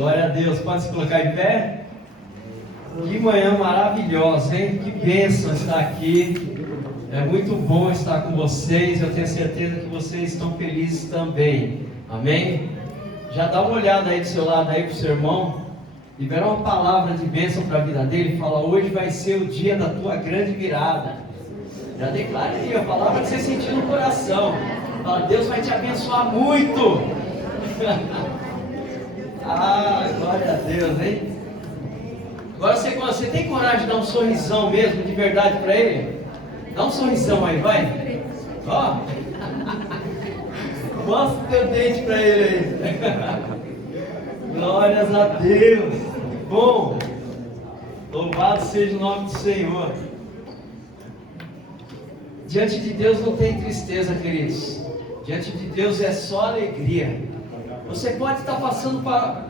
Glória a Deus. Pode se colocar em pé? Que manhã maravilhosa, hein? Que bênção estar aqui. É muito bom estar com vocês. Eu tenho certeza que vocês estão felizes também. Amém? Já dá uma olhada aí do seu lado aí pro seu irmão. Libera uma palavra de bênção para a vida dele. Fala: hoje vai ser o dia da tua grande virada. Já declara aí a palavra que você sentiu no coração. Fala: Deus vai te abençoar muito. Ah, glória a Deus, hein? Agora você tem coragem de dar um sorrisão mesmo, de verdade para ele? Dá um sorrisão aí, vai. Ó. Mostra o teu dente para ele aí. Glórias a Deus. Bom. Louvado seja o nome do Senhor. Diante de Deus não tem tristeza, queridos. Diante de Deus é só alegria. Você pode estar passando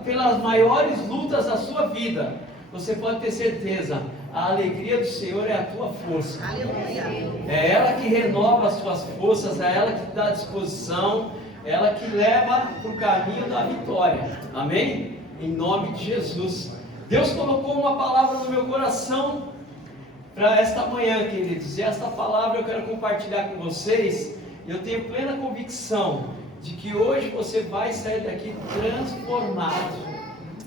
pelas maiores lutas da sua vida. Você pode ter certeza, a alegria do Senhor é a tua força. É ela que renova as suas forças, é ela que dá disposição, é ela que leva para o caminho da vitória. Amém? Em nome de Jesus. Deus colocou uma palavra no meu coração para esta manhã, queridos. E esta palavra eu quero compartilhar com vocês. Eu tenho plena convicção de que hoje você vai sair daqui transformado.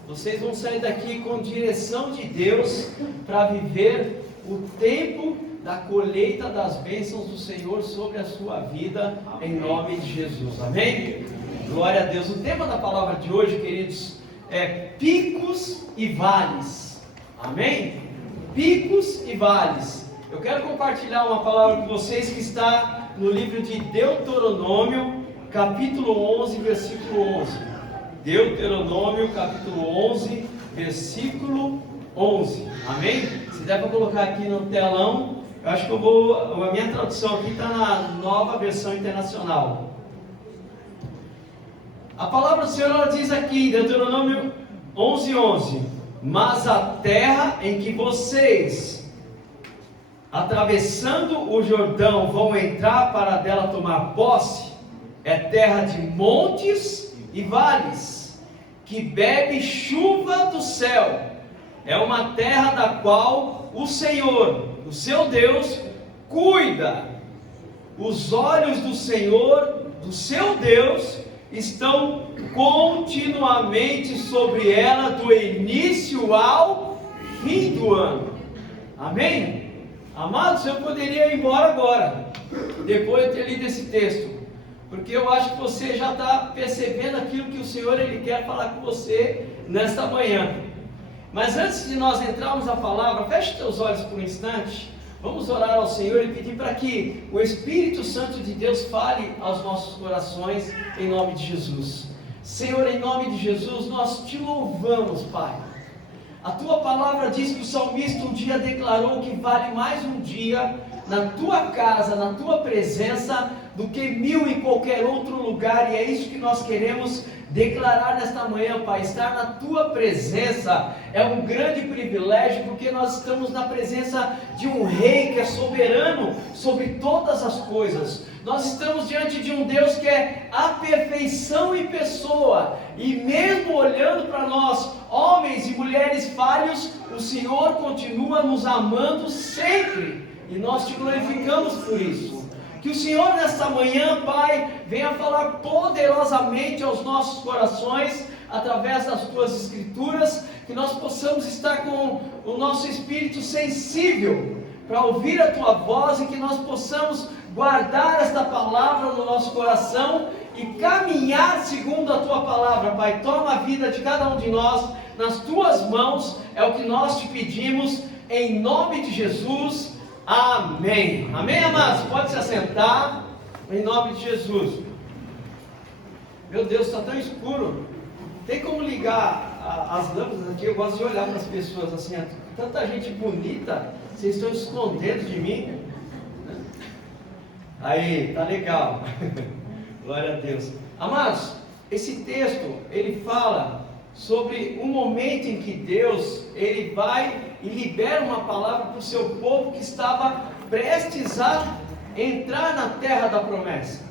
Vocês vão sair daqui com direção de Deus para viver o tempo da colheita das bênçãos do Senhor sobre a sua vida, em nome de Jesus. Amém? Glória a Deus. O tema da palavra de hoje, queridos, é picos e vales. Amém? Picos e vales. Eu quero compartilhar uma palavra com vocês que está no livro de Deuteronômio, capítulo 11, versículo 11. Deuteronômio, capítulo 11, versículo 11. Amém? Se der para colocar aqui no telão, eu acho que a minha tradução aqui está na Nova Versão Internacional. A palavra do Senhor, ela diz aqui, Deuteronômio 11, 11: mas a terra em que vocês, atravessando o Jordão, vão entrar para dela tomar posse, é terra de montes e vales, que bebe chuva do céu. É uma terra da qual o Senhor, o seu Deus, cuida. Os olhos do Senhor, do seu Deus, estão continuamente sobre ela, do início ao fim do ano. Amém? Amados, eu poderia ir embora agora, depois de ter lido esse texto, porque eu acho que você já está percebendo aquilo que o Senhor Ele quer falar com você nesta manhã. Mas antes de nós entrarmos na palavra, feche teus olhos por um instante. Vamos orar ao Senhor e pedir para que o Espírito Santo de Deus fale aos nossos corações, em nome de Jesus. Senhor, em nome de Jesus, nós te louvamos, Pai. A tua palavra diz que o salmista um dia declarou que vale mais um dia na tua casa, na tua presença, do que 1000 em qualquer outro lugar. E é isso que nós queremos declarar nesta manhã, Pai. Estar na tua presença é um grande privilégio, porque nós estamos na presença de um rei que é soberano sobre todas as coisas. Nós estamos diante de um Deus que é a perfeição em pessoa, e mesmo olhando para nós, homens e mulheres falhos, o Senhor continua nos amando sempre, e nós te glorificamos por isso. Que o Senhor nesta manhã, Pai, venha falar poderosamente aos nossos corações, através das tuas escrituras, que nós possamos estar com o nosso espírito sensível para ouvir a tua voz, e que nós possamos guardar esta palavra no nosso coração e caminhar segundo a tua palavra, Pai. Toma a vida de cada um de nós nas tuas mãos, é o que nós te pedimos, em nome de Jesus. Amém. Amém, amados? Pode se assentar, em nome de Jesus. Meu Deus, está tão escuro. Tem como ligar as lâmpadas aqui? Eu gosto de olhar para as pessoas assim, tanta gente bonita, vocês estão escondendo de mim. Aí, tá legal. Glória a Deus. Amados, esse texto, ele fala sobre um momento em que Deus, ele vai e libera uma palavra para o seu povo que estava prestes a entrar na terra da promessa.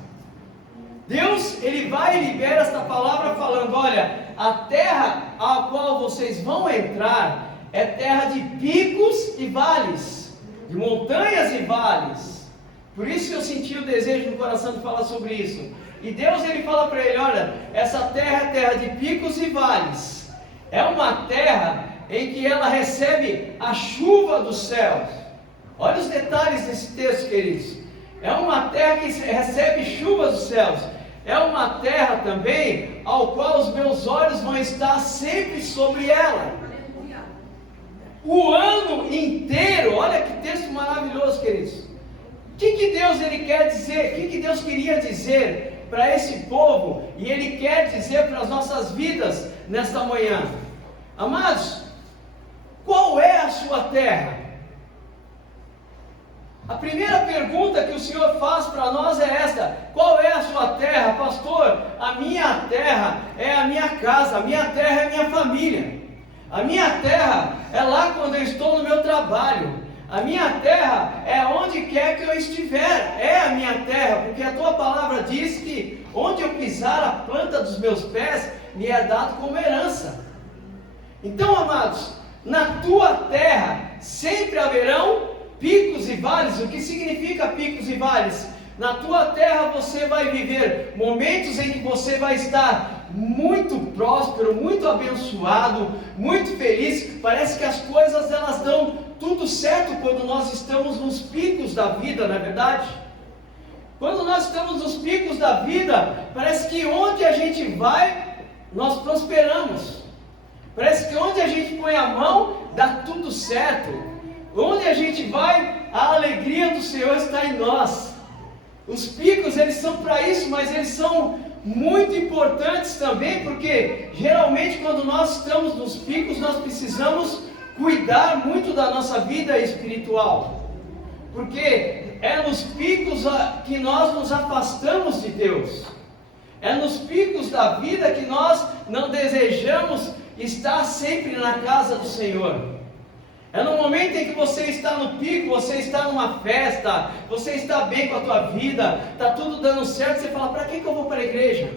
Deus, ele vai e libera esta palavra falando: olha, a terra a qual vocês vão entrar é terra de picos e vales, de montanhas e vales. Por isso que eu senti o desejo no coração de falar sobre isso. E Deus, ele fala para ele: olha, essa terra é terra de picos e vales. É uma terra em que ela recebe a chuva dos céus. Olha os detalhes desse texto, queridos. É uma terra que recebe chuva dos céus. É uma terra também ao qual os meus olhos vão estar sempre sobre ela. O ano inteiro. Olha que texto maravilhoso, queridos. O que Deus ele quer dizer? O que Deus queria dizer para esse povo? E Ele quer dizer para as nossas vidas nesta manhã. Amados, qual é a sua terra? A primeira pergunta que o Senhor faz para nós é esta: qual é a sua terra? Pastor, a minha terra é a minha casa, a minha terra é a minha família. A minha terra é lá quando eu estou no meu trabalho. A minha terra é onde quer que eu estiver, é a minha terra, porque a tua palavra diz que onde eu pisar a planta dos meus pés, me é dado como herança. Então, amados, na tua terra sempre haverão picos e vales. O que significa picos e vales? Na tua terra você vai viver momentos em que você vai estar muito próspero, muito abençoado, muito feliz. Parece que as coisas elas dão tudo certo quando nós estamos nos picos da vida, não é verdade? Quando nós estamos nos picos da vida, parece que onde a gente vai, nós prosperamos. Parece que onde a gente põe a mão, dá tudo certo. Onde a gente vai, a alegria do Senhor está em nós. Os picos, eles são para isso, mas eles são muito importantes também, porque geralmente quando nós estamos nos picos, nós precisamos cuidar muito da nossa vida espiritual, porque é nos picos que nós nos afastamos de Deus, é nos picos da vida que nós não desejamos estar sempre na casa do Senhor. É no momento em que você está no pico, você está numa festa, você está bem com a tua vida, está tudo dando certo, você fala: para que eu vou para a igreja?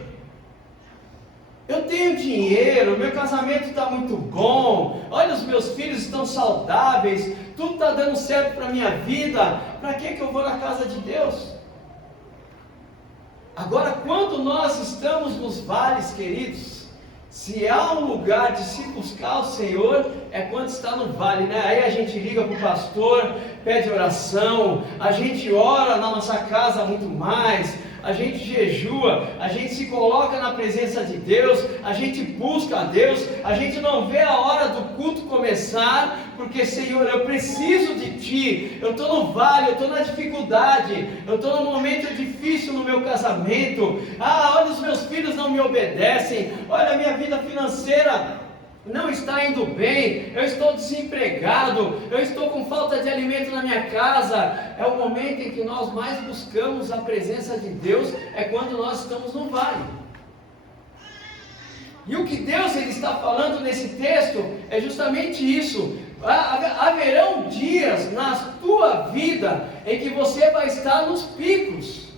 Eu tenho dinheiro, meu casamento está muito bom, olha, os meus filhos estão saudáveis, tudo está dando certo para a minha vida, para que eu vou na casa de Deus? Agora, quando nós estamos nos vales, queridos, se há um lugar de se buscar o Senhor, é quando está no vale, né? Aí a gente liga para o pastor, pede oração, a gente ora na nossa casa muito mais, a gente jejua, a gente se coloca na presença de Deus, a gente busca a Deus, a gente não vê a hora do culto começar, porque: Senhor, eu preciso de Ti, eu estou no vale, eu estou na dificuldade, eu estou num momento difícil no meu casamento, olha, os meus filhos não me obedecem, olha, a minha vida financeira não está indo bem, eu estou desempregado, eu estou com falta de alimento na minha casa. É o momento em que nós mais buscamos a presença de Deus, é quando nós estamos no vale. E o que Deus ele está falando nesse texto é justamente isso. Haverão dias na tua vida em que você vai estar nos picos,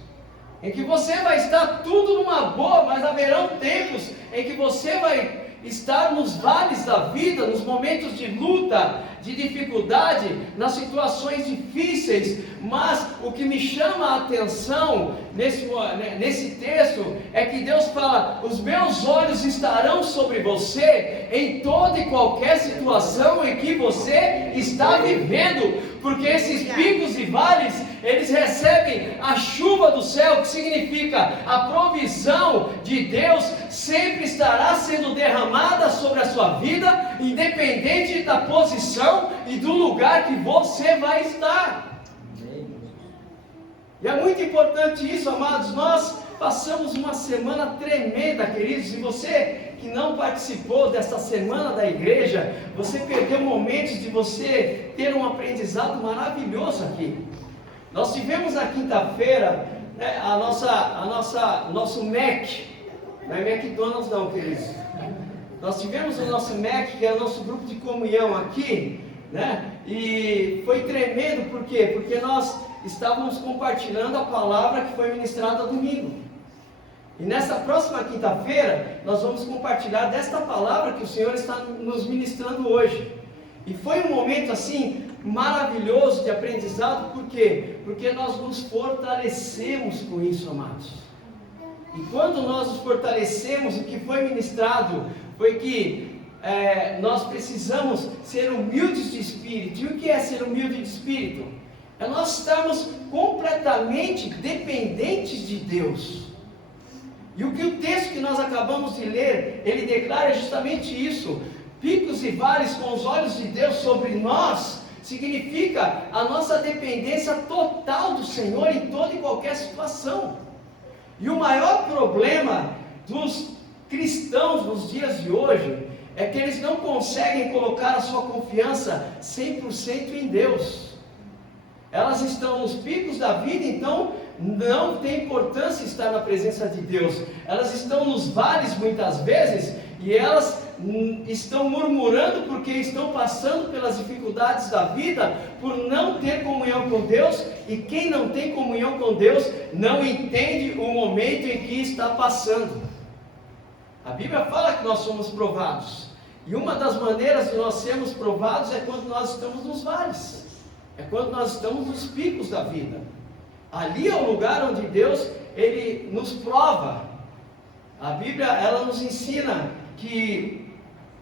em que você vai estar tudo numa boa, mas haverão tempos em que você vai estar nos vales da vida, nos momentos de luta, de dificuldade, nas situações difíceis. Mas o que me chama a atenção nesse texto é que Deus fala: os meus olhos estarão sobre você em toda e qualquer situação em que você está vivendo, porque esses picos e vales, eles recebem a chuva do céu, que significa a provisão de Deus sempre estará sendo derramada sobre a sua vida, independente da posição e do lugar que você vai estar. E é muito importante isso, amados. Nós passamos uma semana tremenda, queridos, e você que não participou dessa semana da igreja, você perdeu momentos de você ter um aprendizado maravilhoso aqui. Nós tivemos na quinta-feira, né, nosso MEC, não é McDonald's não, queridos. Nós tivemos o nosso MEC, que é o nosso grupo de comunhão aqui, né? E foi tremendo, por quê? Porque nós estávamos compartilhando a palavra que foi ministrada domingo. E nessa próxima quinta-feira, nós vamos compartilhar desta palavra que o Senhor está nos ministrando hoje. E foi um momento assim, maravilhoso de aprendizado, por quê? Porque nós nos fortalecemos com isso, amados. E quando nós nos fortalecemos, o que foi ministrado foi que nós precisamos ser humildes de espírito. E o que é ser humilde de espírito? É nós estarmos completamente dependentes de Deus. E o que o texto que nós acabamos de ler, ele declara justamente isso. Picos e vales com os olhos de Deus sobre nós, significa a nossa dependência total do Senhor em toda e qualquer situação. E o maior problema dos cristãos nos dias de hoje é que eles não conseguem colocar a sua confiança 100% em Deus. Elas estão nos picos da vida, então não tem importância estar na presença de Deus. Elas estão nos vales muitas vezes e elas estão murmurando porque estão passando pelas dificuldades da vida por não ter comunhão com Deus, e quem não tem comunhão com Deus não entende o momento em que está passando. A Bíblia fala que nós somos provados, e uma das maneiras de nós sermos provados é quando nós estamos nos vales, é quando nós estamos nos picos da vida. Ali é o lugar onde Deus, Ele nos prova. A Bíblia, ela nos ensina que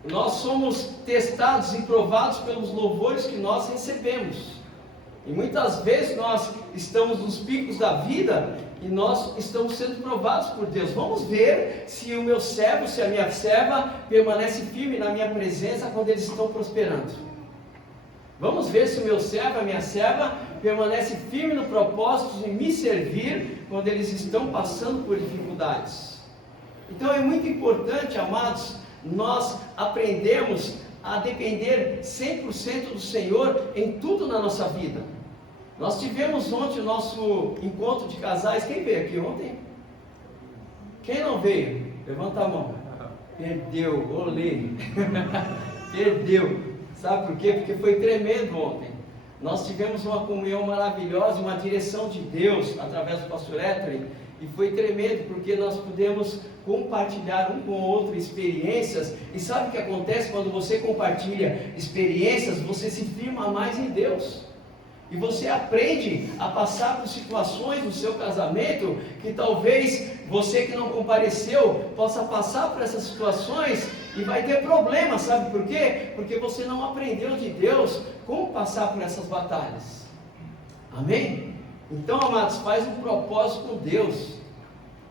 nós somos testados e provados pelos louvores que nós recebemos. E muitas vezes nós estamos nos picos da vida e nós estamos sendo provados por Deus. Vamos ver se o meu servo, se a minha serva permanece firme na minha presença quando eles estão prosperando. Vamos ver se o meu servo, a minha serva, permanece firme no propósito de me servir quando eles estão passando por dificuldades. Então é muito importante, amados, nós aprendemos a depender 100% do Senhor em tudo na nossa vida. Nós tivemos ontem o nosso encontro de casais. Quem veio aqui ontem? Quem não veio? Levanta a mão. Perdeu, olê. Perdeu. Sabe por quê? Porque foi tremendo ontem. Nós tivemos uma comunhão maravilhosa, uma direção de Deus através do pastor Héctor, e foi tremendo porque nós pudemos compartilhar um com o outro experiências. E sabe o que acontece quando você compartilha experiências? Você se firma mais em Deus, e você aprende a passar por situações no seu casamento que talvez você que não compareceu possa passar por essas situações e vai ter problemas. Sabe por quê? Porque você não aprendeu de Deus como passar por essas batalhas. Amém? Então, amados, faz um propósito com Deus.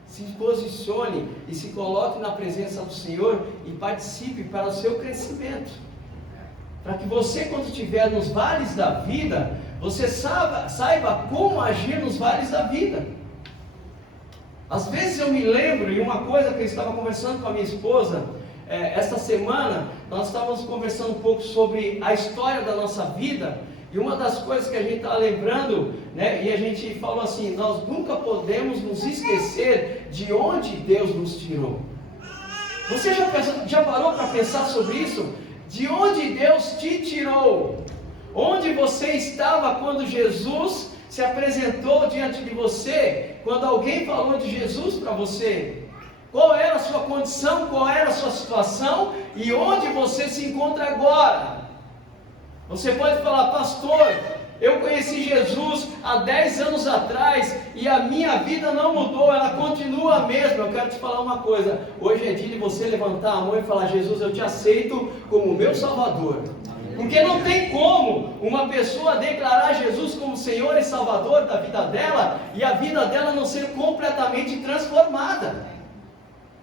Se posicione e se coloque na presença do Senhor e participe para o seu crescimento. Para que você, quando estiver nos vales da vida, você saiba como agir nos vales da vida. Às vezes eu me lembro, e uma coisa que eu estava conversando com a minha esposa, esta semana, nós estávamos conversando um pouco sobre a história da nossa vida, e uma das coisas que a gente está lembrando, né, e a gente falou assim, nós nunca podemos nos esquecer de onde Deus nos tirou. Você já parou para pensar sobre isso? De onde Deus te tirou? Onde você estava quando Jesus se apresentou diante de você? Quando alguém falou de Jesus para você? Qual era a sua condição? Qual era a sua situação? E onde você se encontra agora? Você pode falar, pastor, eu conheci Jesus há 10 anos atrás e a minha vida não mudou, ela continua a mesma. Eu quero te falar uma coisa, hoje é dia de você levantar a mão e falar, Jesus, eu te aceito como meu Salvador. Porque não tem como uma pessoa declarar Jesus como Senhor e Salvador da vida dela e a vida dela não ser completamente transformada.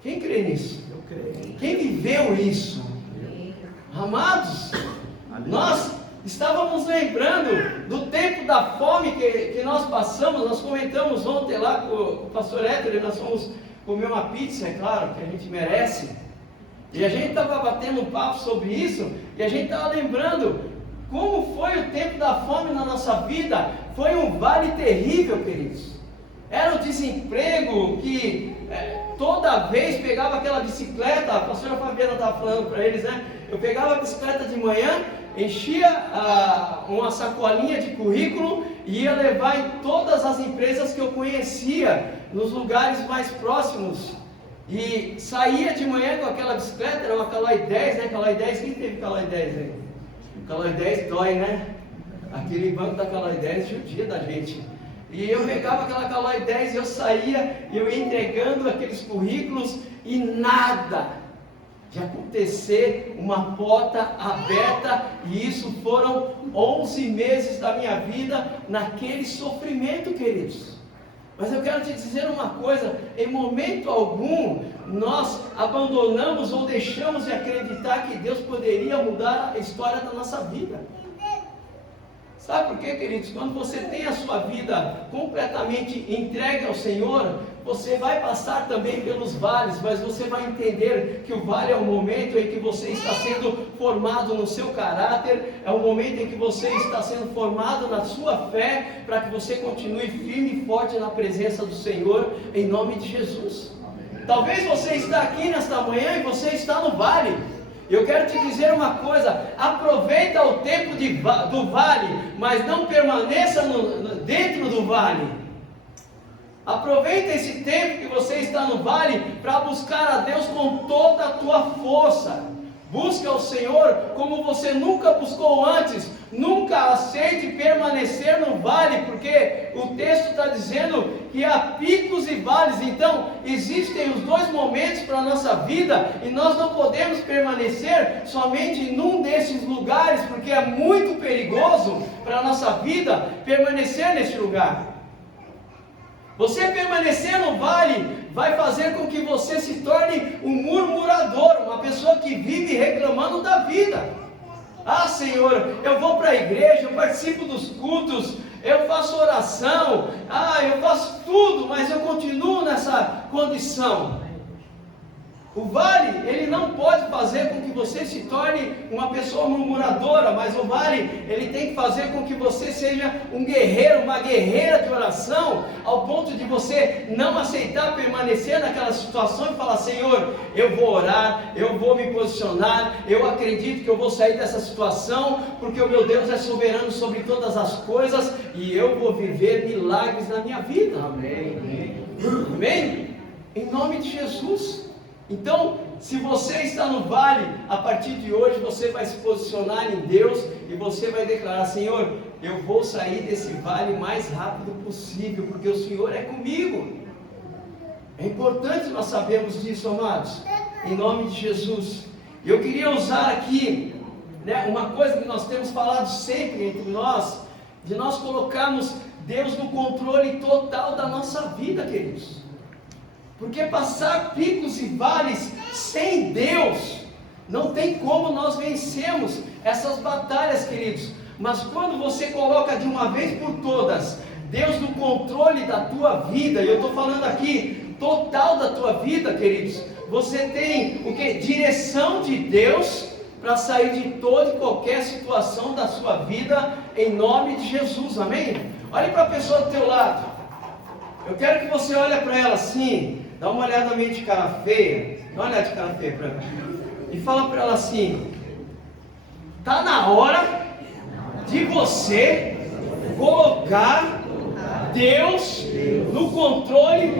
Quem crê nisso? Eu creio. Quem viveu isso? Amados, nós estávamos lembrando do tempo da fome que nós passamos. Nós comentamos ontem lá com o pastor Héctor, nós fomos comer uma pizza, é claro, que a gente merece. E a gente estava batendo um papo sobre isso, e a gente estava lembrando como foi o tempo da fome na nossa vida. Foi um vale terrível, queridos. Era o desemprego que toda vez pegava aquela bicicleta, a pastora Fabiana estava falando para eles, né? Eu pegava a bicicleta de manhã, enchia uma sacolinha de currículo e ia levar em todas as empresas que eu conhecia, nos lugares mais próximos. E saía de manhã com aquela bicicleta, era uma Caloi 10, né? Caloi 10, quem teve Caloi 10 aí? Caloi 10 dói, né? Aquele banco da Caloi 10 judia da gente. E eu pegava aquela Caloi 10 e eu saía, eu ia entregando aqueles currículos e nada de acontecer, uma porta aberta, e isso foram 11 meses da minha vida naquele sofrimento, queridos. Mas eu quero te dizer uma coisa, em momento algum nós abandonamos ou deixamos de acreditar que Deus poderia mudar a história da nossa vida. Sabe por quê, queridos? Quando você tem a sua vida completamente entregue ao Senhor, você vai passar também pelos vales, mas você vai entender que o vale é o momento em que você está sendo formado no seu caráter, é o momento em que você está sendo formado na sua fé, para que você continue firme e forte na presença do Senhor, em nome de Jesus. Talvez você está aqui nesta manhã e você está no vale. Eu quero te dizer uma coisa, aproveita o tempo do vale, mas não permaneça dentro do vale. Aproveita esse tempo que você está no vale para buscar a Deus com toda a tua força. Busca o Senhor como você nunca buscou antes. Nunca aceite permanecer no vale, porque o texto está dizendo que há picos e vales. Então, existem os dois momentos para a nossa vida, e nós não podemos permanecer somente num desses lugares, porque é muito perigoso para a nossa vida permanecer nesse lugar. Você permanecer no vale vai fazer com que você se torne um murmurador, uma pessoa que vive reclamando da vida. Ah, Senhor, eu vou para a igreja, eu participo dos cultos, eu faço oração, eu faço tudo, mas eu continuo nessa condição. O vale, ele não pode fazer com que você se torne uma pessoa murmuradora, mas o vale, ele tem que fazer com que você seja um guerreiro, uma guerreira de oração, ao ponto de você não aceitar permanecer naquela situação e falar: Senhor, eu vou orar, eu vou me posicionar, eu acredito que eu vou sair dessa situação, porque o meu Deus é soberano sobre todas as coisas, e eu vou viver milagres na minha vida. Amém. Amém? Em nome de Jesus. Então, se você está no vale, a partir de hoje você vai se posicionar em Deus e você vai declarar: Senhor, eu vou sair desse vale o mais rápido possível, porque o Senhor é comigo. É importante nós sabermos disso, amados, em nome de Jesus. Eu queria usar aqui, uma coisa que nós temos falado sempre entre nós, de nós colocarmos Deus no controle total da nossa vida, queridos. Porque passar picos e vales sem Deus, não tem como nós vencermos essas batalhas, queridos. Mas quando você coloca de uma vez por todas Deus no controle da tua vida, e eu estou falando aqui total da tua vida, queridos, você tem o que? Direção de Deus para sair de toda e qualquer situação da sua vida, em nome de Jesus, amém? Olhe para a pessoa do teu lado. Eu quero que você olhe para ela assim. Dá uma olhada meio de cara feia, dá uma olhada de cara feia para ela, e fala para ela assim: está na hora de você colocar Deus no controle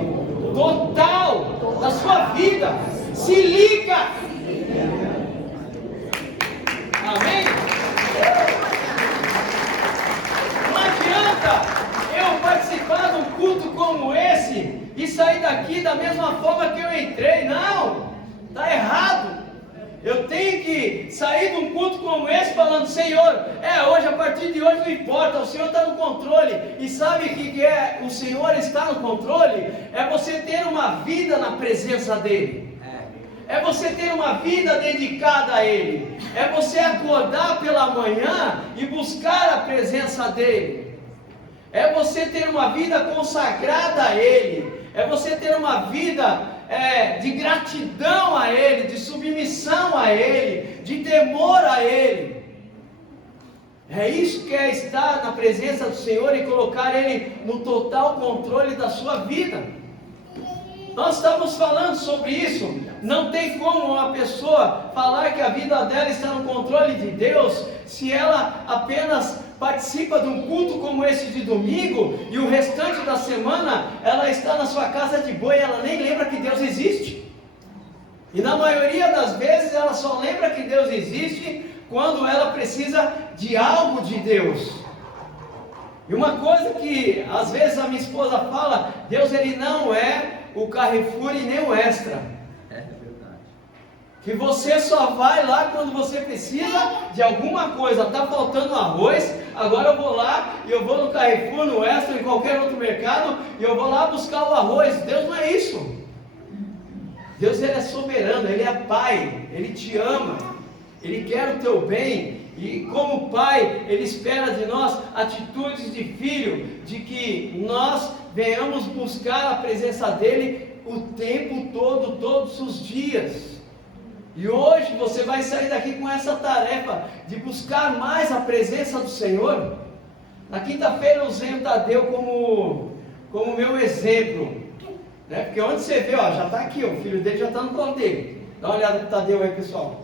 total da sua vida. Se liga! Amém? Não adianta eu participar de um culto como esse e sair daqui da mesma forma que eu entrei. Não, está errado. Eu tenho que sair de um culto como esse falando: Senhor, hoje, a partir de hoje não importa, o Senhor está no controle. E sabe o que é o Senhor está no controle? É você ter uma vida na presença dEle. É você ter uma vida dedicada a Ele. É você acordar pela manhã e buscar a presença dEle. É você ter uma vida consagrada a Ele. É você ter uma vida de gratidão a Ele, de submissão a Ele, de temor a Ele. É isso que é estar na presença do Senhor e colocar Ele no total controle da sua vida. Nós estamos falando sobre isso. Não tem como uma pessoa falar que a vida dela está no controle de Deus se ela apenas participa de um culto como esse de domingo e o restante da semana ela está na sua casa de boa e ela nem lembra que Deus existe. E na maioria das vezes ela só lembra que Deus existe quando ela precisa de algo de Deus. E uma coisa que às vezes a minha esposa fala, Deus ele não é o Carrefour e nem o Extra. É verdade. Que você só vai lá quando você precisa de alguma coisa. Está faltando arroz, agora eu vou lá e eu vou no Carrefour, no Extra, em qualquer outro mercado e eu vou lá buscar o arroz. Deus não é isso. Deus ele é soberano, ele é Pai, ele te ama, ele quer o teu bem. E como Pai, Ele espera de nós atitudes de filho, de que nós venhamos buscar a presença dEle o tempo todo, todos os dias. E hoje você vai sair daqui com essa tarefa de buscar mais a presença do Senhor. Na quinta-feira eu usei o Tadeu como meu exemplo, né? Porque onde você vê, ó, já está aqui, ó, o filho dele já está no colo dele. Dá uma olhada no Tadeu aí, pessoal.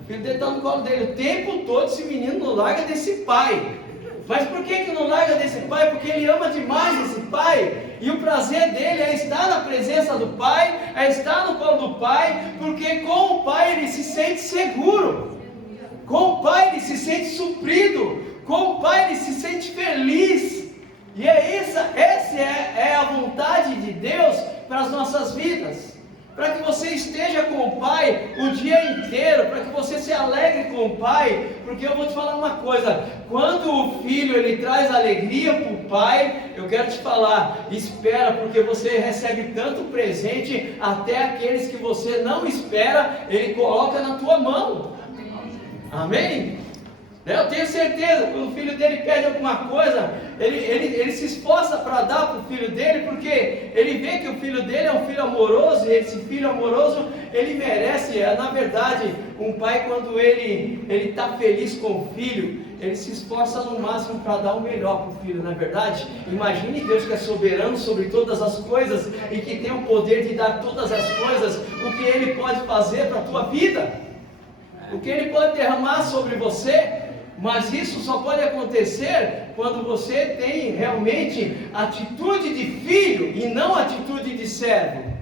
O filho dele está no colo dele o tempo todo. Esse menino não larga desse pai. Mas por que não larga desse pai? Porque ele ama demais esse pai. E o prazer dele é estar na presença do pai, é estar no colo do pai, porque com o pai ele se sente seguro, com o pai ele se sente suprido, com o pai ele se sente feliz. E essa é a vontade de Deus para as nossas vidas. Para que você esteja com o Pai o dia inteiro, para que você se alegre com o Pai, porque eu vou te falar uma coisa, quando o filho ele traz alegria para o Pai, eu quero te falar, espera, porque você recebe tanto presente, até aqueles que você não espera, ele coloca na tua mão. Amém? Eu tenho certeza, quando o filho dele pede alguma coisa, ele se esforça para dar para o filho dele, porque ele vê que o filho dele é um filho amoroso, e esse filho amoroso, ele merece. Na verdade, um pai, quando ele está feliz com o filho, ele se esforça no máximo para dar o melhor para o filho, não é verdade? Imagine Deus que é soberano sobre todas as coisas, e que tem o poder de dar todas as coisas, o que Ele pode fazer para a tua vida, o que Ele pode derramar sobre você. Mas isso só pode acontecer quando você tem realmente atitude de filho e não atitude de servo.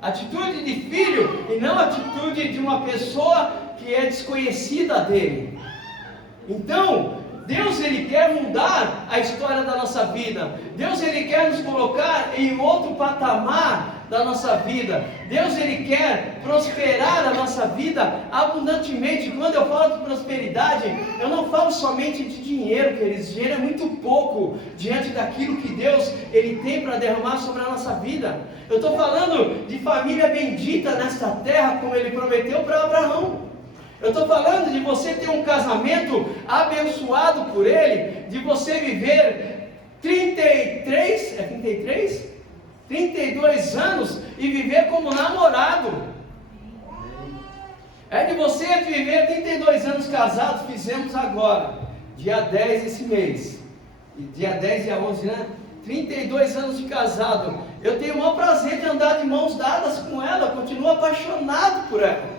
Atitude de filho e não atitude de uma pessoa que é desconhecida dele. Então, Deus ele quer mudar a história da nossa vida. Deus ele quer nos colocar em outro patamar da nossa vida. Deus ele quer prosperar a nossa vida abundantemente. Quando eu falo de prosperidade, eu não falo somente de dinheiro, queridos. Dinheiro é muito pouco diante daquilo que Deus ele tem para derramar sobre a nossa vida. Eu estou falando de família bendita nesta terra, como ele prometeu para Abraão. Eu estou falando de você ter um casamento abençoado por Ele, de você viver 32 anos e viver como namorado. É de você viver 32 anos casados, fizemos agora, dia 10 esse mês, dia 10 e dia 11, né? 32 anos de casado. Eu tenho o maior prazer de andar de mãos dadas com ela, eu continuo apaixonado por ela.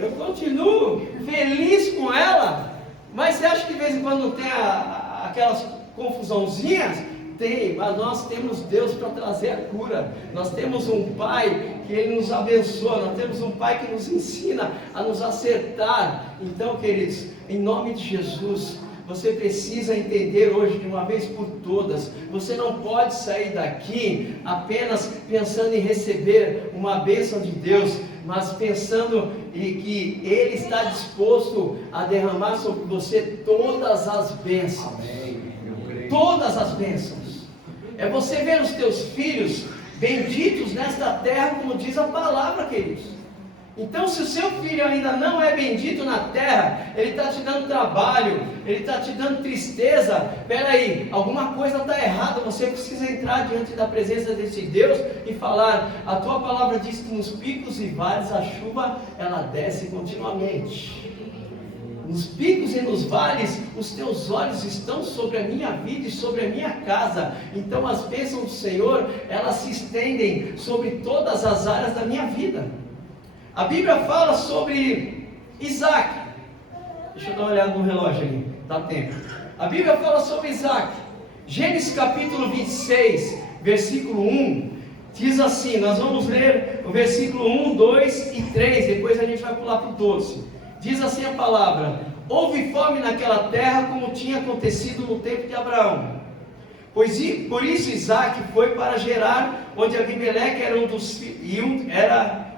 Eu continuo feliz com ela. Mas você acha que de vez em quando não tem aquelas confusãozinhas? Tem, mas nós temos Deus para trazer a cura. Nós temos um Pai que Ele nos abençoa. Nós temos um Pai que nos ensina a nos acertar. Então, queridos, em nome de Jesus, você precisa entender hoje de uma vez por todas, você não pode sair daqui apenas pensando em receber uma bênção de Deus, mas pensando em que Ele está disposto a derramar sobre você todas as bênçãos. Todas as bênçãos. É você ver os teus filhos benditos nesta terra, como diz a palavra, queridos. Então, se o seu filho ainda não é bendito na terra, ele está te dando trabalho, ele está te dando tristeza, peraí, alguma coisa está errada, você precisa entrar diante da presença desse Deus e falar, a tua palavra diz que nos picos e vales a chuva, ela desce continuamente. nos picos e nos vales, os teus olhos estão sobre a minha vida e sobre a minha casa. Então as bênçãos do Senhor, elas se estendem sobre todas as áreas da minha vida. A Bíblia fala sobre Isaac. Deixa eu dar uma olhada no relógio ali, dá tempo. A Bíblia fala sobre Isaac. Gênesis capítulo 26, versículo 1, diz assim, nós vamos ler o versículo 1, 2 e 3, depois a gente vai pular para o 12. Diz assim a palavra: houve fome naquela terra, como tinha acontecido no tempo de Abraão. Por isso Isaac foi para Gerar, onde Abimeleque era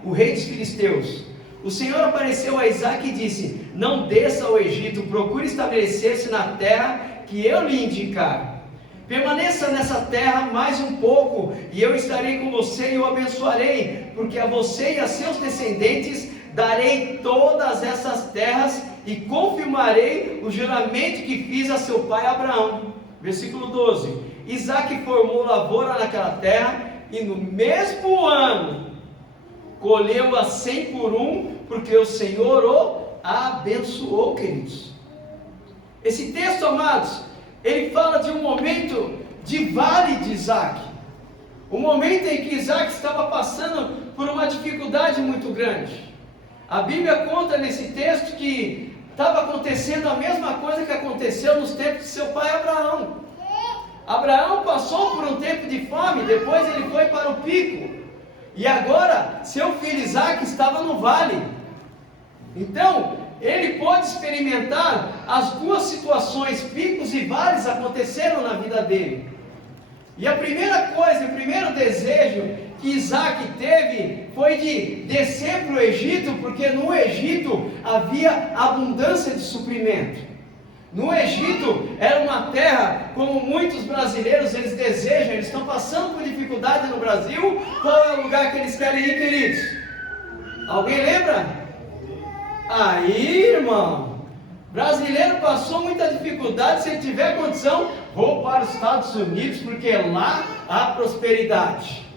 o rei dos filisteus. O Senhor apareceu a Isaac e disse: não desça ao Egito, procure estabelecer-se na terra que eu lhe indicar. Permaneça nessa terra mais um pouco, e eu estarei com você e o abençoarei, porque a você e a seus descendentes darei todas essas terras e confirmarei o juramento que fiz a seu pai Abraão. Versículo 12: Isaac formou lavoura naquela terra, e no mesmo ano colheu a 100 por um, porque o Senhor o abençoou, queridos. Esse texto, amados, ele fala de um momento de vale de Isaac, um momento em que Isaac estava passando por uma dificuldade muito grande. A Bíblia conta nesse texto que estava acontecendo a mesma coisa que aconteceu nos tempos de seu pai Abraão. Abraão passou por um tempo de fome, depois ele foi para o pico, e agora seu filho Isaac estava no vale. Então ele pôde experimentar as duas situações, picos e vales, aconteceram na vida dele. E a primeira coisa, o primeiro desejo que Isaac teve foi de descer para o Egito, porque no Egito havia abundância de suprimento. No Egito era uma terra, como muitos brasileiros eles desejam, eles estão passando por dificuldade no Brasil. Qual é o lugar que eles querem ir, queridos? Alguém lembra? Aí, irmão, brasileiro passou muita dificuldade. Se ele tiver condição, vou para os Estados Unidos, porque lá há prosperidade.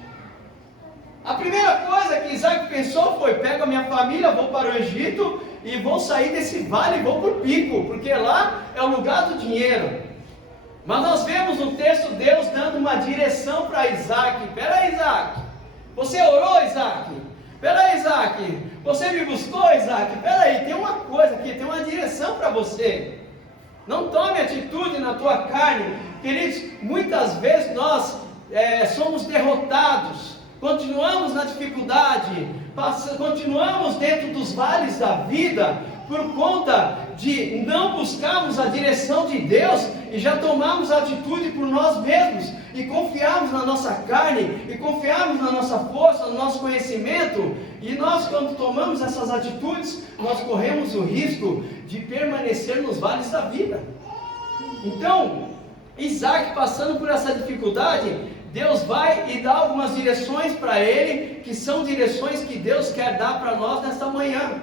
A primeira coisa que Isaac pensou foi: pego a minha família, vou para o Egito e vou sair desse vale e vou para o pico, porque lá é o lugar do dinheiro. Mas nós vemos no texto Deus dando uma direção para Isaac. Peraí, Isaac, você orou, Isaac? Peraí, Isaac, você me buscou, Isaac? Peraí, tem uma coisa aqui, tem uma direção para você. Não tome atitude na tua carne. Queridos, muitas vezes nós somos derrotados, continuamos na dificuldade, continuamos dentro dos vales da vida, por conta de não buscarmos a direção de Deus, e já tomamos atitude por nós mesmos, e confiarmos na nossa carne, e confiarmos na nossa força, no nosso conhecimento. E nós, quando tomamos essas atitudes, nós corremos o risco de permanecer nos vales da vida. Então, Isaac, passando por essa dificuldade, Deus vai e dá algumas direções para ele, que são direções que Deus quer dar para nós nesta manhã.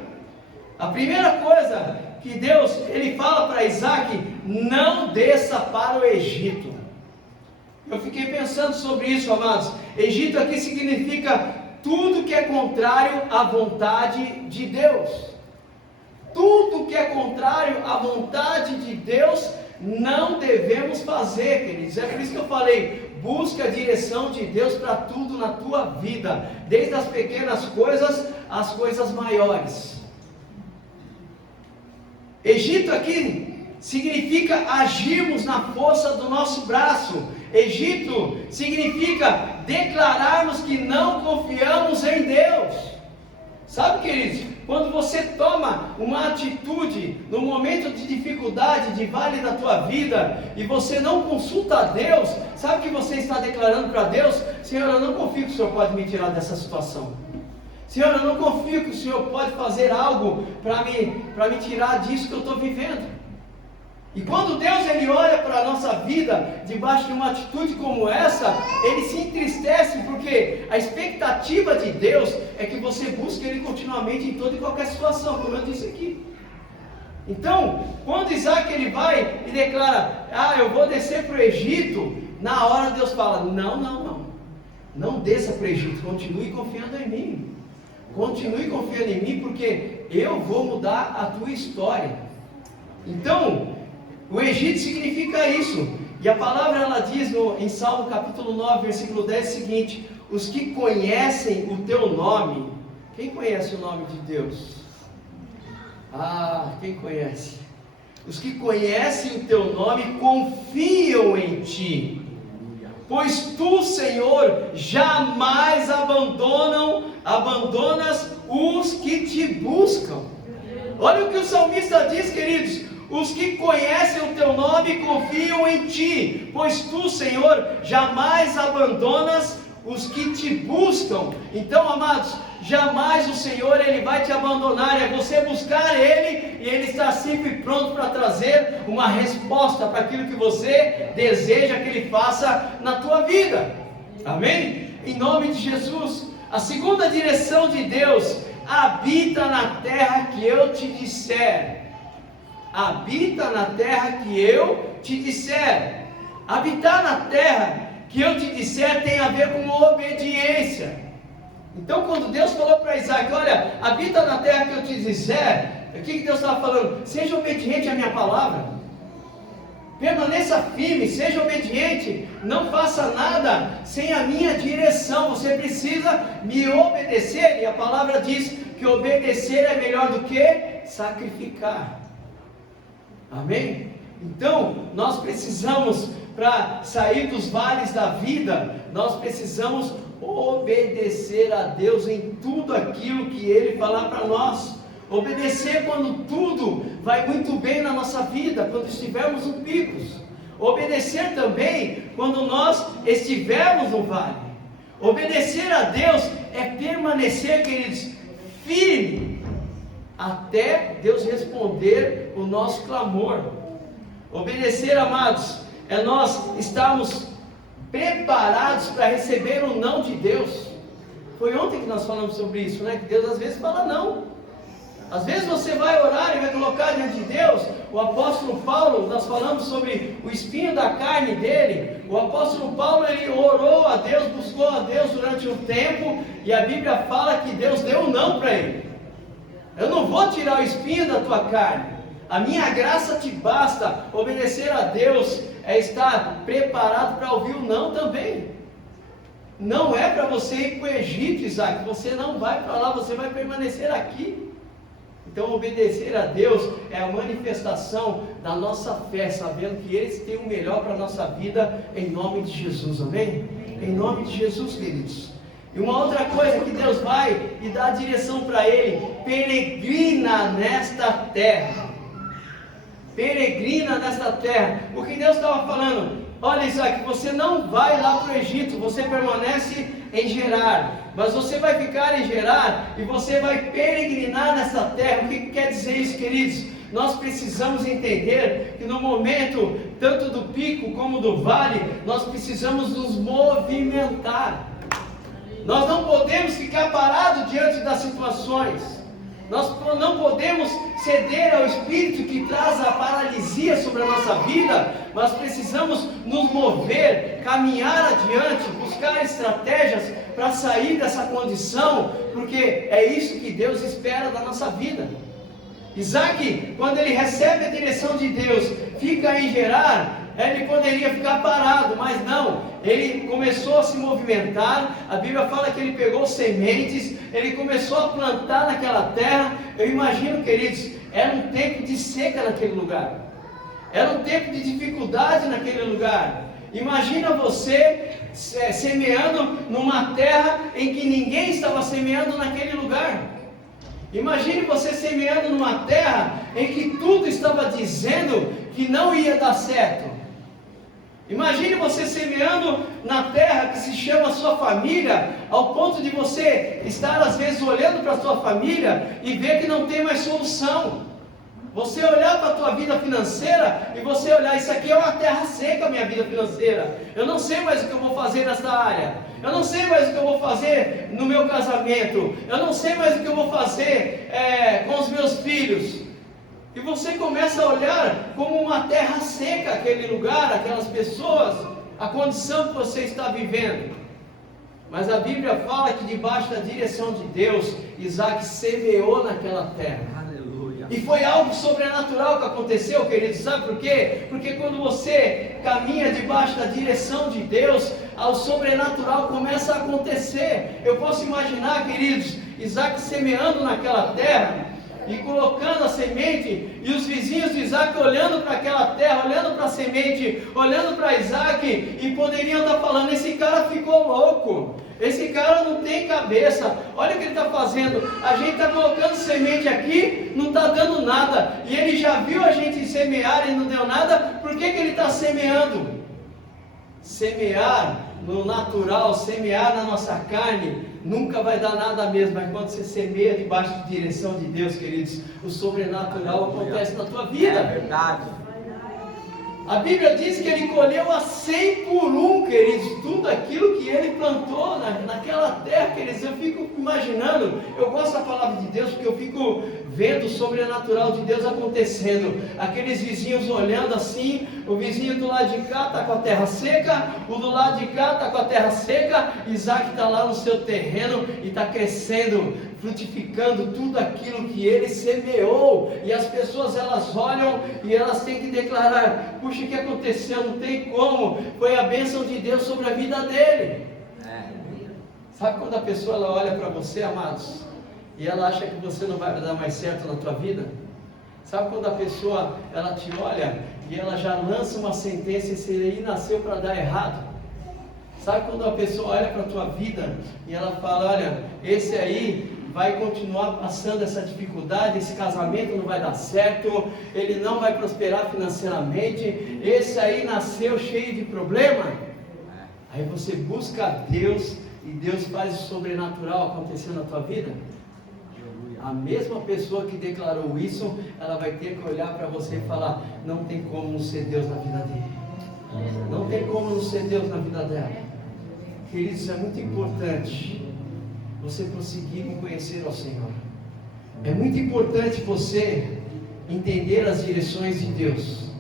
A primeira coisa que Deus, ele fala para Isaac: não desça para o Egito. Eu fiquei pensando sobre isso, amados. Egito aqui significa tudo que é contrário à vontade de Deus. Tudo que é contrário à vontade de Deus não devemos fazer, queridos. É por isso que eu falei: busca a direção de Deus para tudo na tua vida, desde as pequenas coisas às coisas maiores. Egito aqui significa agirmos na força do nosso braço. Egito significa declararmos que não confiamos em Deus. Sabe, queridos, quando você toma uma atitude no momento de dificuldade, de vale da tua vida, e você não consulta a Deus, sabe o que você está declarando para Deus? Senhor, eu não confio que o Senhor pode me tirar dessa situação. Senhor, eu não confio que o Senhor pode fazer algo para me tirar disso que eu estou vivendo. E quando Deus ele olha para a nossa vida, debaixo de uma atitude como essa, ele se entristece, porque a expectativa de Deus é que você busque Ele continuamente em toda e qualquer situação, como eu disse aqui. Então, quando Isaac ele vai e declara: eu vou descer para o Egito, na hora Deus fala: não desça para o Egito, continue confiando em mim. Continue confiando em mim, porque eu vou mudar a tua história. Então, o Egito significa isso. E a palavra ela diz em Salmo capítulo 9, versículo 10 o seguinte: os que conhecem o teu nome. Quem conhece o nome de Deus? Quem conhece? Os que conhecem o teu nome confiam em ti, pois tu, Senhor, jamais abandonas os que te buscam. Olha o que o salmista diz, queridos: os que conhecem o teu nome confiam em ti, pois tu, Senhor, jamais abandonas os que te buscam. Então, amados, jamais o Senhor ele vai te abandonar. É você buscar Ele, e Ele está sempre pronto para trazer uma resposta para aquilo que você deseja que Ele faça na tua vida. Amém? Em nome de Jesus. A segunda direção de Deus: habita na terra que eu te disser. Habita na terra que eu te disser. Habitar na terra que eu te disser tem a ver com obediência. Então, quando Deus falou para Isaac: olha, habita na terra que eu te disser, o que Deus estava falando? Seja obediente à minha palavra, permaneça firme, seja obediente, não faça nada sem a minha direção. Você precisa me obedecer, e a palavra diz que obedecer é melhor do que sacrificar. Amém? Então, nós precisamos, para sair dos vales da vida, nós precisamos obedecer a Deus em tudo aquilo que Ele falar para nós. Obedecer quando tudo vai muito bem na nossa vida, quando estivermos no picos. Obedecer também quando nós estivermos no vale. Obedecer a Deus é permanecer, queridos, firme, até Deus responder o nosso clamor. Obedecer, amados, é nós estarmos preparados para receber o não de Deus. Foi ontem que nós falamos sobre isso, né? Que Deus às vezes fala não. Às vezes você vai orar e vai colocar diante de Deus. O apóstolo Paulo, nós falamos sobre o espinho da carne dele. O apóstolo Paulo, ele orou a Deus, buscou a Deus durante um tempo, e a Bíblia fala que Deus deu um não para ele. Eu não vou tirar o espinho da tua carne, a minha graça te basta. Obedecer a Deus é estar preparado para ouvir o não também. Não é para você ir para o Egito, Isaac. Você não vai para lá, você vai permanecer aqui. Então, obedecer a Deus é a manifestação da nossa fé, sabendo que Ele tem o melhor para a nossa vida, em nome de Jesus, amém? Em nome de Jesus, queridos. E uma outra coisa que Deus vai e dá a direção para ele: peregrina nesta terra. Peregrina nesta terra. O que Deus estava falando: olha, Isaac, você não vai lá para o Egito, você permanece em Gerar, mas você vai ficar em Gerar e você vai peregrinar nessa terra. O que quer dizer isso, queridos? Nós precisamos entender que no momento, tanto do pico como do vale, nós precisamos nos movimentar. Nós não podemos ficar parados diante das situações. Nós não podemos ceder ao espírito que traz a paralisia sobre a nossa vida, mas precisamos nos mover, caminhar adiante, buscar estratégias para sair dessa condição, porque é isso que Deus espera da nossa vida. Isaac, quando ele recebe a direção de Deus, fica em Gerar, ele poderia ficar parado, mas não, ele começou a se movimentar. A Bíblia fala que ele pegou sementes, ele começou a plantar naquela terra. Eu imagino, queridos, era um tempo de seca naquele lugar, era um tempo de dificuldade naquele lugar. Imagina você semeando numa terra em que ninguém estava semeando naquele lugar. Imagine você semeando numa terra em que tudo estava dizendo que não ia dar certo. Imagine você semeando na terra que se chama sua família, ao ponto de você estar às vezes olhando para a sua família e ver que não tem mais solução. Você olhar para a tua vida financeira e você olhar: isso aqui é uma terra seca, minha vida financeira. Eu não sei mais o que eu vou fazer nessa área. Eu não sei mais o que eu vou fazer no meu casamento. Eu não sei mais o que eu vou fazer com os meus filhos. E você começa a olhar como uma terra seca aquele lugar, aquelas pessoas, a condição que você está vivendo. Mas a Bíblia fala que debaixo da direção de Deus, Isaac semeou naquela terra. Aleluia. E foi algo sobrenatural que aconteceu, queridos. Sabe por quê? Porque quando você caminha debaixo da direção de Deus, o sobrenatural começa a acontecer. Eu posso imaginar, queridos, Isaac semeando naquela terra e colocando a semente, e os vizinhos de Isaac olhando para aquela terra, olhando para a semente, olhando para Isaac, e poderiam estar falando: esse cara ficou louco, esse cara não tem cabeça, olha o que ele está fazendo, a gente está colocando semente aqui, não está dando nada, e ele já viu a gente semear e não deu nada, por que ele está semeando? Semear no natural, semear na nossa carne, nunca vai dar nada mesmo. Mas quando você semeia debaixo de direção de Deus, queridos, o sobrenatural acontece na tua vida. É verdade. A Bíblia diz que ele colheu a 100 por 1, queridos, tudo aquilo que ele plantou naquela terra, queridos. Eu fico imaginando, eu gosto da palavra de Deus, porque eu fico vendo o sobrenatural de Deus acontecendo. Aqueles vizinhos olhando assim, o vizinho do lado de cá está com a terra seca, o do lado de cá está com a terra seca, Isaac está lá no seu terreno e está crescendo, frutificando tudo aquilo que ele semeou, e as pessoas elas olham e elas têm que declarar: puxa, o que aconteceu? Não tem como, foi a bênção de Deus sobre a vida dele. Sabe quando a pessoa ela olha para você, amados, e ela acha que você não vai dar mais certo na tua vida? Sabe quando a pessoa ela te olha e ela já lança uma sentença: esse aí nasceu para dar errado? Sabe quando a pessoa olha para a tua vida e ela fala: olha, esse aí vai continuar passando essa dificuldade, esse casamento não vai dar certo, ele não vai prosperar financeiramente, esse aí nasceu cheio de problema? Aí você busca a Deus e Deus faz o sobrenatural acontecer na tua vida. A mesma pessoa que declarou isso, ela vai ter que olhar para você e falar: não tem como não ser Deus na vida dele, não tem como não ser Deus na vida dela. Queridos, isso é muito importante, você prosseguir em conhecer ao Senhor. É muito importante você entender as direções de Deus,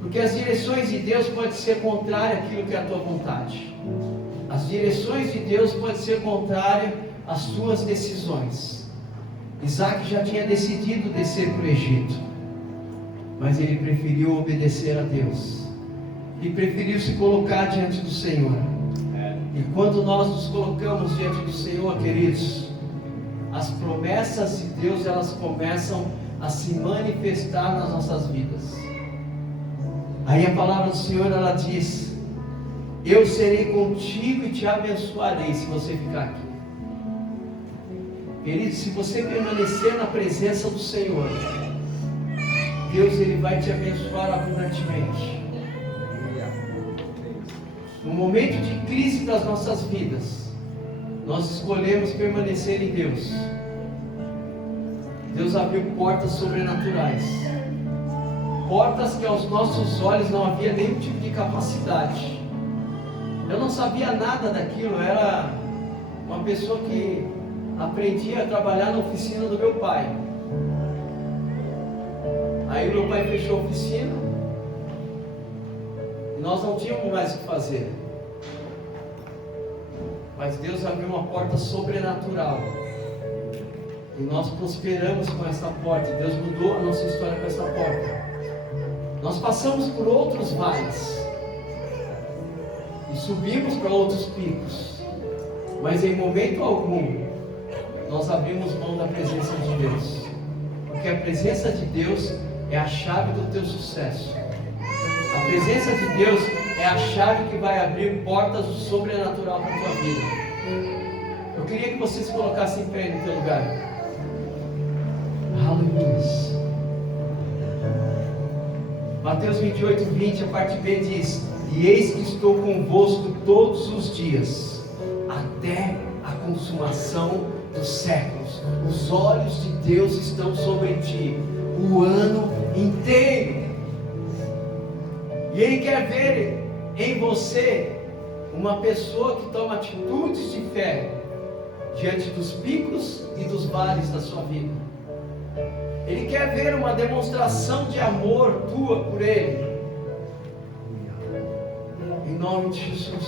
porque as direções de Deus podem ser contrárias àquilo que é a tua vontade. As direções de Deus podem ser contrárias às tuas decisões. Isaac já tinha decidido descer para o Egito, mas ele preferiu obedecer a Deus, e preferiu se colocar diante do Senhor. E quando nós nos colocamos diante do Senhor, queridos, as promessas de Deus elas começam a se manifestar nas nossas vidas. Aí a palavra do Senhor ela diz: eu serei contigo e te abençoarei se você ficar aqui. Queridos, se você permanecer na presença do Senhor, Deus ele vai te abençoar abundantemente. No momento de crise das nossas vidas, nós escolhemos permanecer em Deus. Deus abriu portas sobrenaturais, portas que aos nossos olhos não havia nenhum tipo de capacidade. Eu não sabia nada daquilo, eu era uma pessoa que aprendia a trabalhar na oficina do meu pai. Aí meu pai fechou a oficina, nós não tínhamos mais o que fazer, mas Deus abriu uma porta sobrenatural, e nós prosperamos com essa porta. Deus mudou a nossa história com essa porta. Nós passamos por outros vales, e subimos para outros picos, mas em momento algum, nós abrimos mão da presença de Deus, porque a presença de Deus é a chave do teu sucesso. A presença de Deus é a chave que vai abrir portas do sobrenatural para a tua vida. Eu queria que você se colocasse em pé no teu lugar. Aleluia. Mateus 28:20, a parte B diz: e eis que estou convosco todos os dias, até a consumação dos séculos. Os olhos de Deus estão sobre ti o ano inteiro. E Ele quer ver em você uma pessoa que toma atitudes de fé diante dos picos e dos vales da sua vida. Ele quer ver uma demonstração de amor tua por Ele. Em nome de Jesus.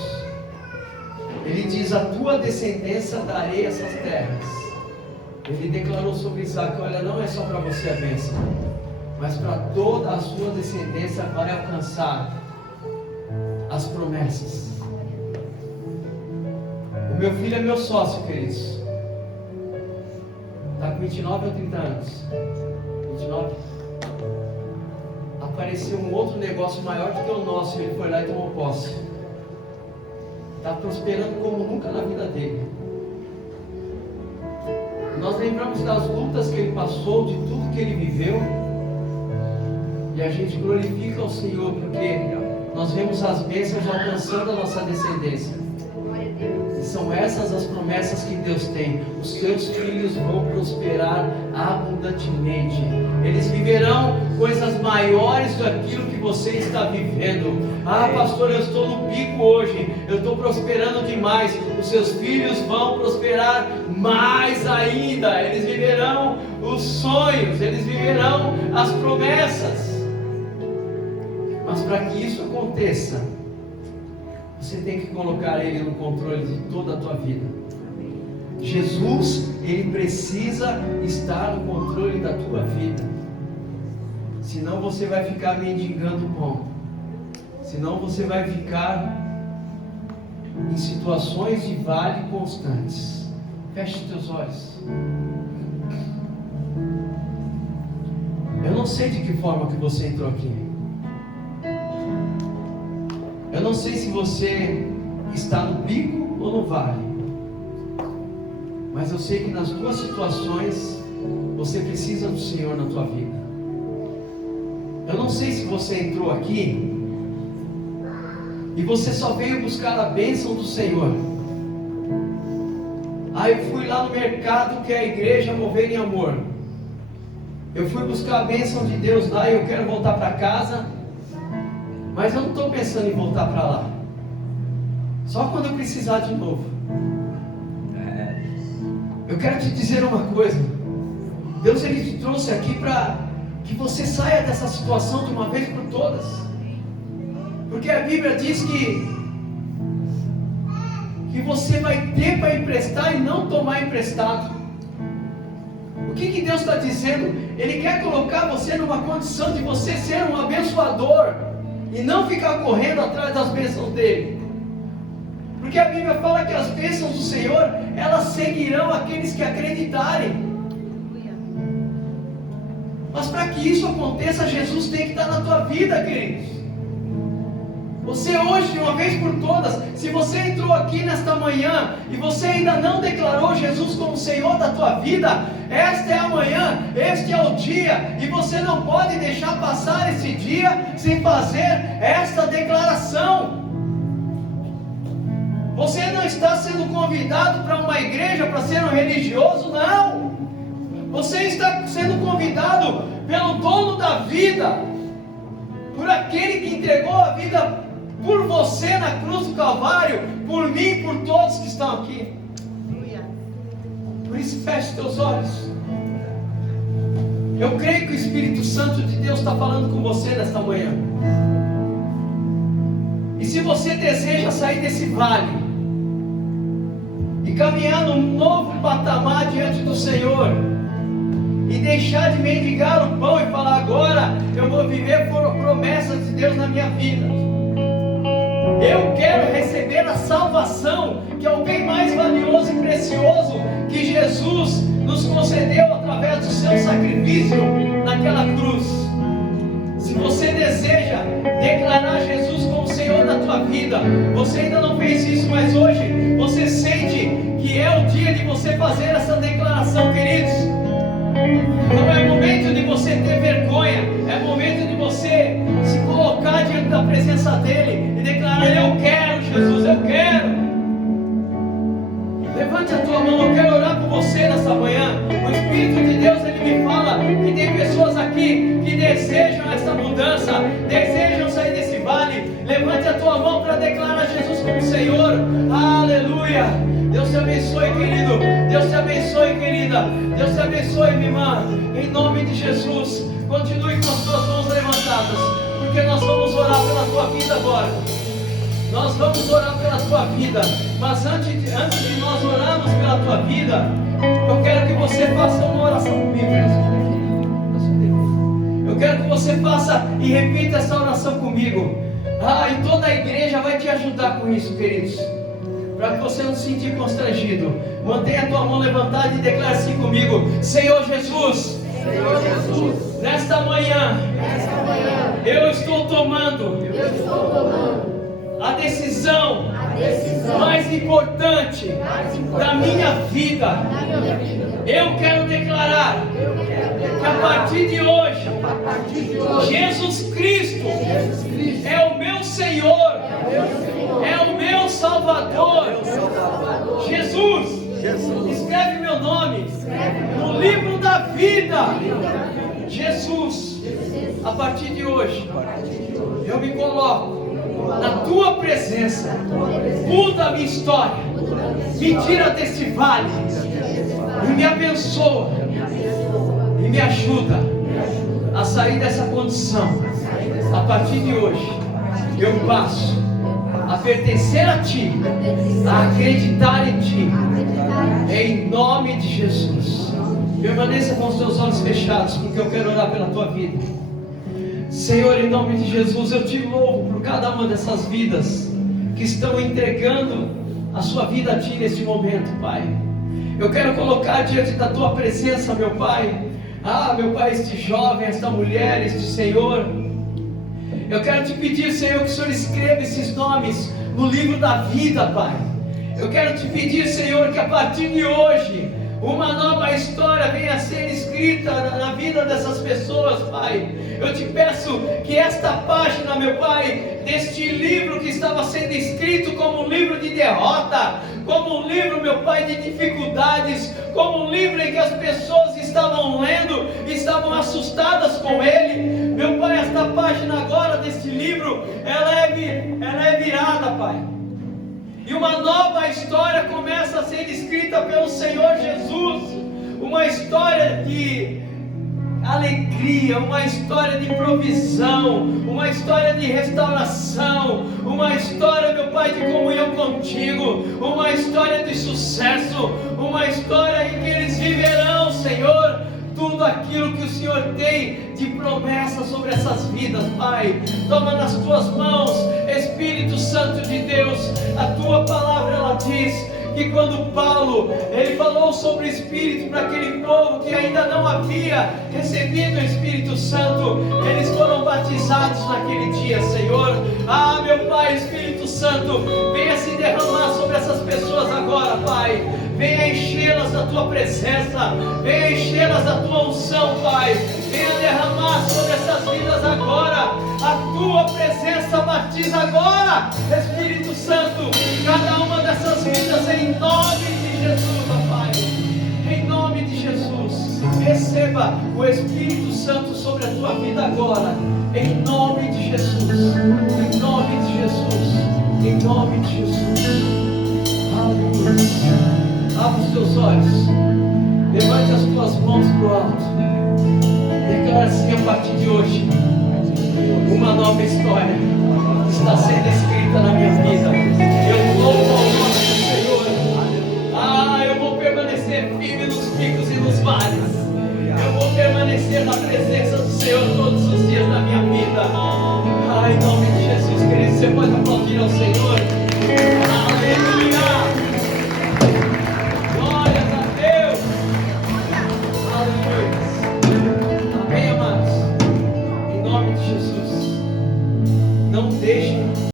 Ele diz: a tua descendência darei essas terras. Ele declarou sobre Isaac: olha, não é só para você a bênção, mas para toda a sua descendência vai alcançar as promessas. O meu filho é meu sócio, queridos. Está com 29 ou 30 anos? 29? Apareceu um outro negócio maior do que o nosso, e ele foi lá e tomou posse. Está prosperando como nunca na vida dele. Nós lembramos das lutas que ele passou, de tudo que ele viveu, e a gente glorifica o Senhor, porque nós vemos as bênçãos alcançando a nossa descendência. E são essas as promessas que Deus tem. Os seus filhos vão prosperar abundantemente. Eles viverão coisas maiores do que você está vivendo. Ah, pastor, eu estou no pico hoje, eu estou prosperando demais. Os seus filhos vão prosperar mais ainda. Eles viverão os sonhos, eles viverão as promessas. Mas para que isso aconteça, você tem que colocar Ele no controle de toda a tua vida. Jesus, Ele precisa estar no controle da tua vida. Senão você vai ficar mendigando pão. Senão você vai ficar em situações de vale constantes. Feche teus olhos. Eu não sei de que forma que você entrou aqui. Eu não sei se você está no pico ou no vale, mas eu sei que nas duas situações você precisa do Senhor na tua vida. Eu não sei se você entrou aqui e você só veio buscar a bênção do Senhor. Ah, eu fui lá no mercado que é a igreja Mover em Amor. Eu fui buscar a bênção de Deus lá e eu quero voltar para casa. Mas eu não estou pensando em voltar para lá. Só quando eu precisar de novo. Eu quero te dizer uma coisa. Deus, Ele te trouxe aqui para que você saia dessa situação de uma vez por todas. Porque a Bíblia diz que você vai ter para emprestar e não tomar emprestado. O que Deus está dizendo? Ele quer colocar você numa condição de você ser um abençoador e não ficar correndo atrás das bênçãos dele. Porque a Bíblia fala que as bênçãos do Senhor, elas seguirão aqueles que acreditarem. Mas para que isso aconteça, Jesus tem que estar na tua vida, queridos. Você hoje, de uma vez por todas, se você entrou aqui nesta manhã e você ainda não declarou Jesus como Senhor da tua vida, esta é a manhã, este é o dia, e você não pode deixar passar esse dia sem fazer esta declaração. Você não está sendo convidado para uma igreja para ser um religioso, não. Você está sendo convidado pelo dono da vida, por aquele que entregou a vida por você na cruz do Calvário, por mim e por todos que estão aqui. Por isso feche teus olhos. Eu creio que o Espírito Santo de Deus está falando com você nesta manhã. E se você deseja sair desse vale e caminhar num novo patamar diante do Senhor, e deixar de mendigar o pão e falar: agora eu vou viver por promessas de Deus na minha vida. Eu quero receber a salvação, que é o bem mais valioso e precioso que Jesus nos concedeu através do seu sacrifício naquela cruz. Se você deseja declarar Jesus como Senhor da tua vida, você ainda não fez isso, mas hoje você sente que é o dia de você fazer essa declaração, queridos. Não é momento de você ter vergonha, é momento de você se colocar diante da presença dele e declarar: eu quero Jesus, eu quero. Levante a tua mão, eu quero orar por você nessa manhã. O Espírito de Deus, ele me fala que tem pessoas aqui que desejam essa mudança, desejam sair desse vale. Levante a tua mão para declarar Jesus como Senhor. Aleluia. Deus te abençoe, querido. Deus te abençoe, querida. Deus te abençoe, minha irmã. Em nome de Jesus, continue com as tuas mãos levantadas, porque nós vamos orar pela tua vida agora. Nós vamos orar pela tua vida. Mas antes de nós orarmos pela tua vida, Eu quero que você faça uma oração comigo. Eu quero que você faça e repita essa oração comigo. E toda a igreja vai te ajudar com isso, queridos. Para que você não se sentir constrangido. Mantenha a tua mão levantada e declare assim comigo: Senhor Jesus, Senhor Jesus, nesta manhã, eu estou tomando a decisão mais importante da minha vida. Eu quero declarar que a partir de hoje, Jesus Cristo é o meu Senhor, é o meu Salvador. Jesus, escreve meu nome no livro da vida. Jesus, a partir de hoje, eu me coloco na tua presença. Muda a minha história, me tira desse vale e me abençoa e me ajuda a sair dessa condição. A partir de hoje, eu passo a pertencer a ti, a acreditar em ti, em nome de Jesus. Permaneça com os teus olhos fechados, porque eu quero orar pela tua vida. Senhor, em nome de Jesus, eu te louvo por cada uma dessas vidas que estão entregando a sua vida a ti neste momento, Pai. Eu quero colocar diante da tua presença, meu Pai, meu Pai, este jovem, esta mulher, este Senhor. Eu quero te pedir, Senhor, que o Senhor escreva esses nomes no livro da vida, Pai. Eu quero te pedir, Senhor, que a partir de hoje uma nova história venha a ser escrita na vida dessas pessoas, Pai. Eu te peço que esta página, meu Pai, deste livro que estava sendo escrito como um livro de derrota, como um livro, meu Pai, de dificuldades, como um livro em que as pessoas estavam lendo e estavam assustadas com ele, meu Pai, esta página agora deste livro, ela é virada, Pai. E uma nova história começa a ser escrita pelo Senhor Jesus. Uma história de alegria, uma história de provisão, uma história de restauração, uma história, meu Pai, de comunhão contigo, uma história de sucesso, uma história em que eles viverão, Senhor, tudo aquilo que o Senhor tem de promessa sobre essas vidas, Pai. Toma nas tuas mãos, Espírito Santo de Deus. A tua palavra, ela diz que quando Paulo, ele falou sobre o Espírito para aquele povo que ainda não havia recebido o Espírito Santo, eles foram batizados naquele dia, Senhor. Meu Pai, Espírito Santo, venha se derramar sobre essas pessoas agora, Pai. Venha enchê-las da tua presença, venha enchê-las da tua unção, Pai. Venha derramar sobre essas vidas agora. A tua presença batiza agora, Espírito Santo, cada uma dessas vidas em nome de Jesus, ó Pai. Em nome de Jesus, receba o Espírito Santo sobre a tua vida agora. Em nome de Jesus, em nome de Jesus, em nome de Jesus. Aleluia. Abra os teus olhos, levante as tuas mãos para o alto, declara assim: a partir de hoje, uma nova história está sendo escrita na minha vida.